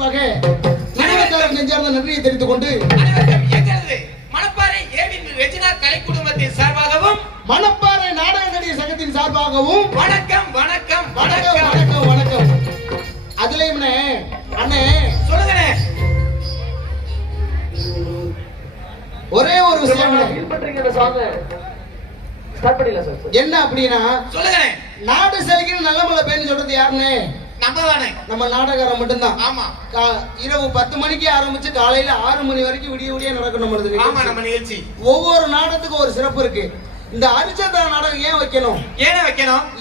சார்பாக நெஞ்சார்ந்த நன்றியை தெரிவித்துக் கொண்டு மணப்பாறை ஏவின் ரெஜினா கலை குடும்பத்தின் சார்பாகவும் மணப்பாறை நாடக நடிகர் சங்கத்தின் சார்பாகவும் வணக்கம் வணக்கம் வணக்கம் வணக்கம் வணக்கம். அதுலயும் அண்ணே சொல்லுங்க. ஒரே ஒரு விஷயம் என்ன அப்படின்னா சொல்லுங்க. நாடு செழிக்கணும் நல்ல மழை பெய்யன்னு சொல்றது யாருன்னு நம்ம நாடகாரம் மட்டும்தான். ஆமா, இரவு 10 மணிக்கு ஆரம்பிச்சு காலையில 6 மணி வரைக்கும் விடிய விடிய நடக்கணும். நம்ம நிகழ்ச்சி ஒவ்வொரு நாடகத்துக்கும் ஒரு சிறப்பு இருக்கு. இந்த ஹரிச்சந்திர நாடகம் ஏன் வைக்கணும்?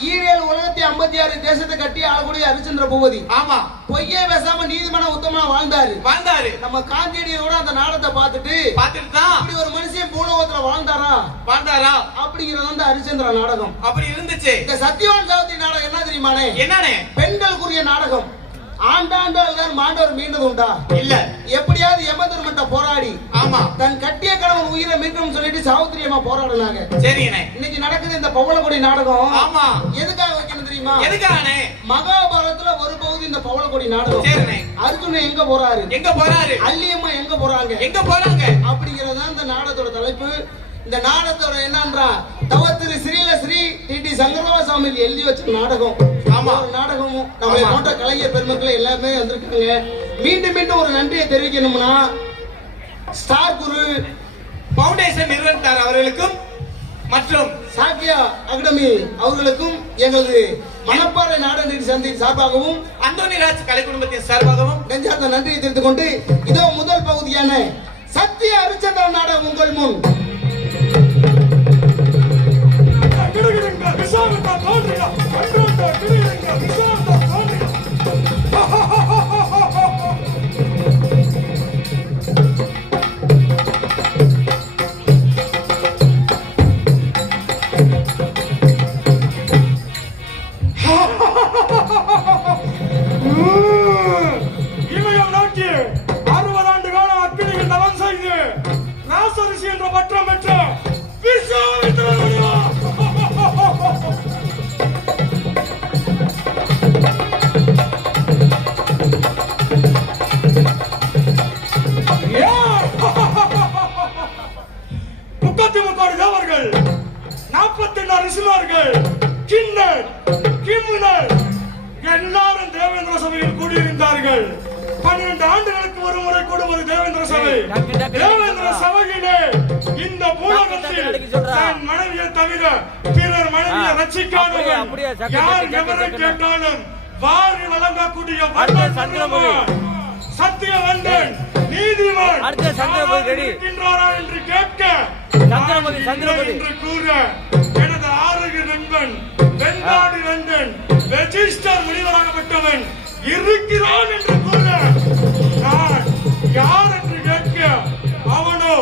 ஈரேழு உலகத்தை 56 தேசத்தை கட்டி ஆளக்கூடிய ஹரிச்சந்திர பூபதி. ஆமா, பொய்யே பேசாம நீதிமன்ற உத்தமனா வாழ்ந்தாரு. நம்ம காந்தியடியோட அந்த நாடகத்தை பார்த்துட்டு தான் இப்படி ஒரு மனுஷன் பூலோகத்துல வாழ்ந்தாரா அப்படிங்கிறது வந்து ஹரிச்சந்திர நாடகம். அப்படி இருந்துச்சு. இந்த சத்யவான் சாவித்திரி நாடகம் என்ன தெரியுமானே? என்னன்னு? பெண்களுக்குரிய நாடகம். ஆண்டாண்டால் மாண்டவர் மீண்டது உண்டா? இல்ல. எப்படியாவது யமதர்மன்ட்ட போராடி ஆமா தன் கட்டிய கணவன் உயிரை மீட்கணும்னு சொல்லிட்டு சாவித்திரி அம்மா போராடுனாங்க. சரிண்ணே. இன்னைக்கு நடக்குது இந்த பவளக்கொடி நாடகம். ஆமா, எதுக்காக வைக்கணும் தெரியுமா? எதுக்காகண்ணே? மகாபாரதத்துல ஒரு பகுதி இந்த பவளக்கொடி நாடகம். சரிண்ணே. அர்ஜுனன் எங்க போறாரு? அள்ளியம்மா எங்க போறாங்க? அப்படிங்கறது இந்த நாடகத்தோட தலைப்பு. இந்த நாடகத்தோட என்னன்றா தவத்திரு ஸ்ரீ டி சங்கரவா சாமி எழுதி வச்ச நாடகம். ஆமா, ஒரு நாடகமும் நம்மளை போன்ற கலைஞர் பெருமக்கள் எல்லாமே வந்திருக்காங்க. மீண்டும் ஒரு நன்றியை தெரிவிக்கணும்னா ஸ்டார் குரு பவுண்டேஷன் நிறுவனத்தார் அவர்களுக்கும் மற்றும் சாக்கியா அகாடமி அவர்களுக்கும் எங்களது மணப்பாறை நாடக சந்தையின் சார்பாகவும் அந்தோனிராஜ் கலை குடும்பத்தின் சார்பாகவும் நெஞ்சார்ந்த நன்றியை தெரிவித்துக் கொண்டு இதோ முதல் பகுதியான சத்திய ஹரிச்சந்திர நாடகம் உங்கள் முன். இமயம் நோக்கி 60 ஆண்டு காலம் அக்கினிகள் தவம் செய்து ராசரிசி என்ற பட்டம் பெற்ற தேவர்கள் 44 ரிஷிமார்கள் கிண்ணர் கிம்முனர் எல்லாரும் தேவேந்திர சபையில் கூடியிருந்தார்கள். 12 ஆண்டுகளுக்கு ஒரு முறை கூடுவது தேவேந்திர சபை. தேவேந்திர சபையிலே இந்த பூலகத்தில் தன் மனைவியை தவிர பிறர் மனைவியை ரட்சிக்காதவன் யார் எவரை கேட்டாலும் வாரி வழங்கக்கூடிய சத்தியவந்தன் நீதிமான் இருக்கின்றாரா என்று கேட்க என்று கூற எனது ஆரோக்கிய நண்பன் வெண்பாடி நண்பன் ரெஜிஸ்டர் முனிவராகப்பட்டவன் இருக்கிறான் என்று கூற நான் யார் என்று கேட்க அவனோ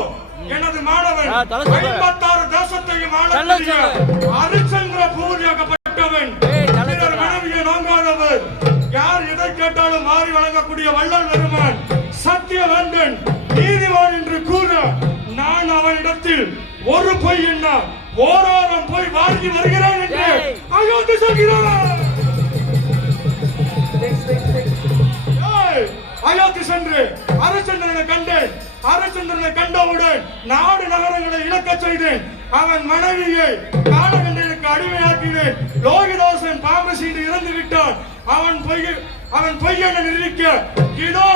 எனது மாணவன் 56 தேசத்தையும் ஆளக்கூடிய ஹரிச்சந்திர பூரியாகப்பட்டவன் பிறர் மனைவியை நோங்காதவர் யார் எதை கேட்டாலும் மாறி வழங்கக்கூடிய வள்ளல் பெருமான் சத்தியவந்தன் நீதிமான் என்று கூற நான் அவனிடத்தில் ஒரு பொய் என்ன ஓராரம் போய் வாங்கி வருகிறேன் என்று அயோத்தி சொல்கிறான். அயோத்தி சென்று ஹரிச்சந்திரனை கண்டேன். ஹரிச்சந்திரனை கண்டவுடன் நாடு நகரங்களை இழக்க செய்தேன். அவன் மனைவியை காலகண்டனுக்கு அடிமையாக்கினேன். லோகிதாசன் பாம்பு சீண்டு இறந்து விட்டான். அவன் பொய்யென நிரூபிக்க இதோ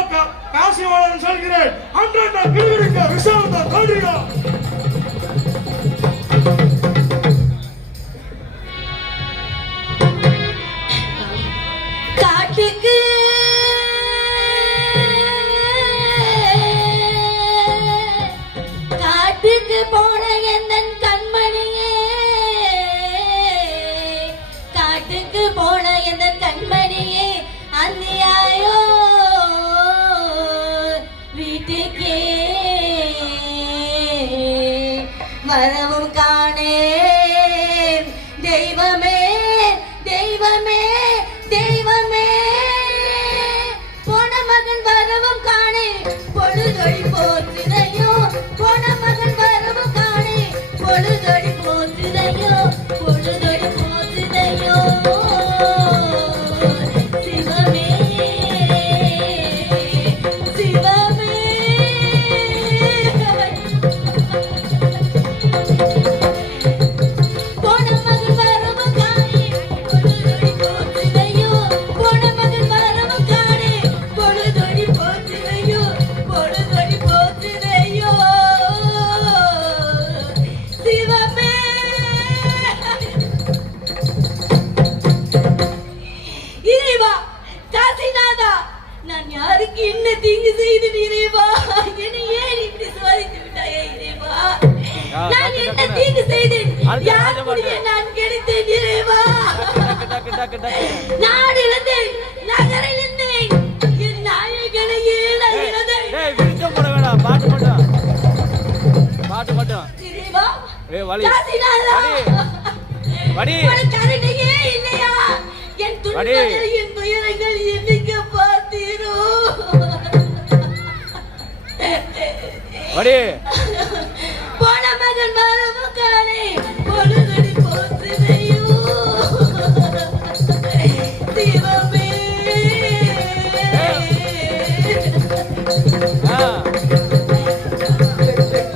காசிவாளன் சொல்கிறேன். அன்றா கிருவிருக்க விசாரத்தை தோன்றியா காட்டுக்கு போன எந்தன் கண்மணியே, காட்டுக்கு போன எந்தன் கண்மணியே அந்தியாயோ வீட்டுக்கே வரவும் காணேன் தெய்வமே தெய்வமே தெய்வமே யாருக்கு என்ன தீங்கு செய்து இறைவா? என்னை ஏன் இப்படி சோதித்து விட்டாயே இறைவா? நான் என்ன தீங்கு செய்தேன்? யார் கூடிய நான் கிடைத்தேன் இறைவா? நான் இழந்தேன், நகரில் இருந்தேன், என் நாயகனையே நான் இழந்தேன். பாட்டு மட்டும் இறைவா, ஏய் வலி காசிநாதா, வடி உனக்கு கருணையே இல்லையா? என் துன்பங்கள், என் துயரங்கள் என்னைக்கு பார்த்தீரோ? வடி போன மகன் வரவும் காணே, பொழுதடி போற்றுதையோ. சிவமே,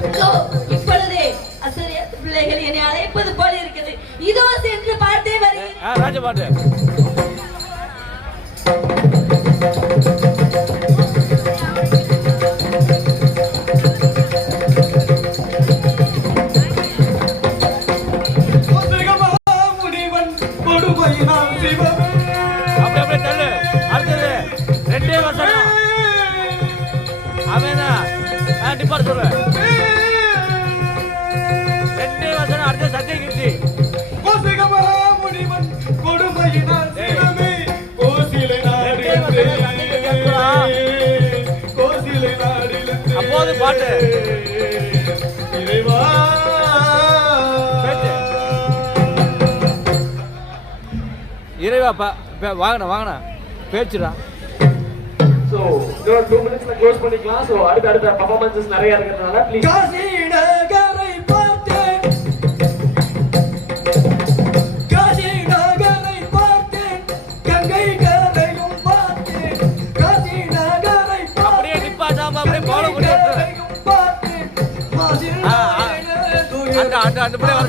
இதோ இப்பொழுதே அசரியாத் பிள்ளைகள் என்னை அழைப்பது போல இருக்குது. இதோ சென்று பார்த்தே வருகிறேன். ராஜ பாட்டு முனிவன் கொடுமையினால் சிவமே. அப்படியே தள்ளு. அடுத்தது 2 வசனம் அவன் டிப்பார் சொல்ற 2 வசனம் அடுத்த சத்திய கீர்த்தி முனிவன் கொடுமையினால் சிவமே. கோசிலை கோசிலை நாடிலிருந்து அப்போது பாட்டு இறைவா. இறைவா வாங்கின பேச்சுடா. So, இன்னொரு 2 minutes க்ளோஸ் பண்ணிக்கலாம். ஸோ அடுத்த பர்ஃபார்மன்ஸஸ் நிறைய இருக்கிறதுனால ப்ளீஸ். காசி நகரை பார்த்தேன், காசி நகரை பார்த்தேன், கங்கை கரையும் பார்த்தேன், காசி நகரை அப்படியே நிப்பாட்டாம அப்படியே ஃபாலோ பண்ணி விட்டு பார்த்தேன், மாசில் அந்த பிள்ளை வர